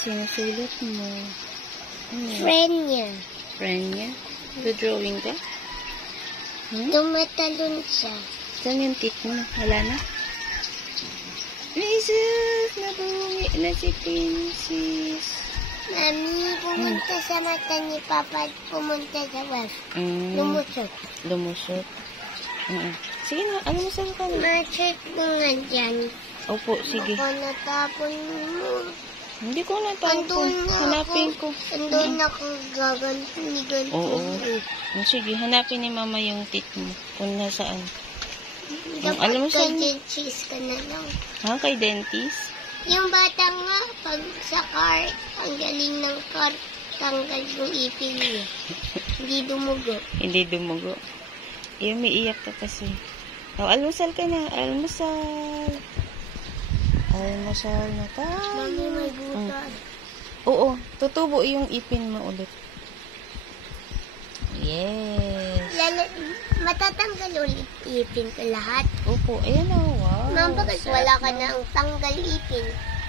sinusulat mo? Ano? Friend niya. Friend niya? Do-drawing ka? Tumatalon siya. Saan yung teeth mo? Wala na? Jesus! Nabuwi na si Princess. Mami, pumunta sa mata ni Papa at pumunta sa web. Lumusot. Lumusot? Sige na, ano mo saan ka na? Ma-check mo nga dyan. Opo, sige. Baka natapon mo. Hindi ko natapon. Hanapin ko. Andun ako gaganti. Oo. Sige, hanapin ni Mama yung teeth mo. Kung nasaan. Alam mo saan? Dapat kay dentist ka na lang. Ha? Kay dentist? Yung bata nga, pag sa car, ang galing ng car, tanggal yung ipin niya. Hindi dumugo. Hindi dumugo. May iyak ka kasi. Almusal ka na. Almusal. Almusal na tayo. Mami, may butas. Oo. Tutubo yung ipin mo ulit. Yes. Matatanggal ulit ipin ko lahat. Opo. Ayan na. Wow. Ma'am, bakit wala ka na ang tanggal ipin?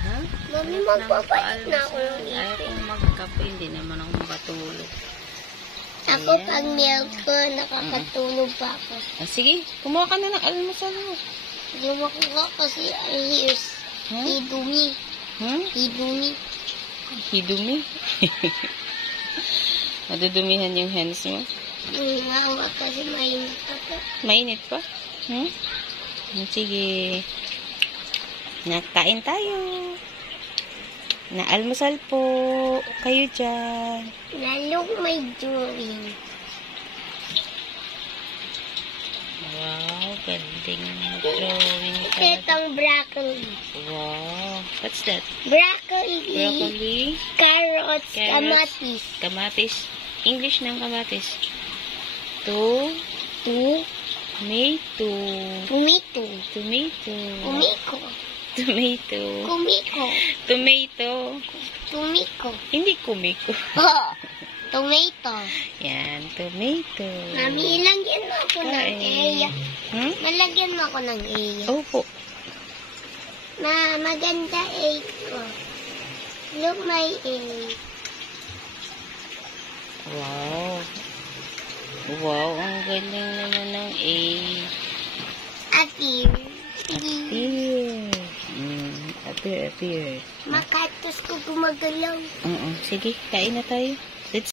Ha? Mami, magpapalit na ako ng ipin. Ayaw kong magkape. Hindi naman ako makatulog. Ako, pag milk ko, nakakatulog pa ako. Sige. Kumuha ka na ng almusal mo. Yung makuha kasi here's hidumi. Hidumi. Hidumi? Madudumihan yung hands mo? Ngawa kasi mainit ako. Mainit pa? Sige. Nakain tayo. Naalmusal po. Kayo dyan. Lalong may drawing. Wow, ganding drawing. Itong broccoli. Wow. What's that? Broccoli. Broccoli. Carrots. Kamatis. Kamatis. English ng kamatis. Tomato. Tomato. Kumiko. Tomato. Kumiko. Tomato. Kumiko. Hindi kumiko. Tomato. Yan, tomato. Mami, ilagyan mo ako ng eya. Malagyan mo ako ng eya. Opo. Maganda egg ko. Look my egg. Wow. Wow, ang galing naman ng egg. Appear. Appear. Makatos ko gumagalaw. Sige, kain na tayo.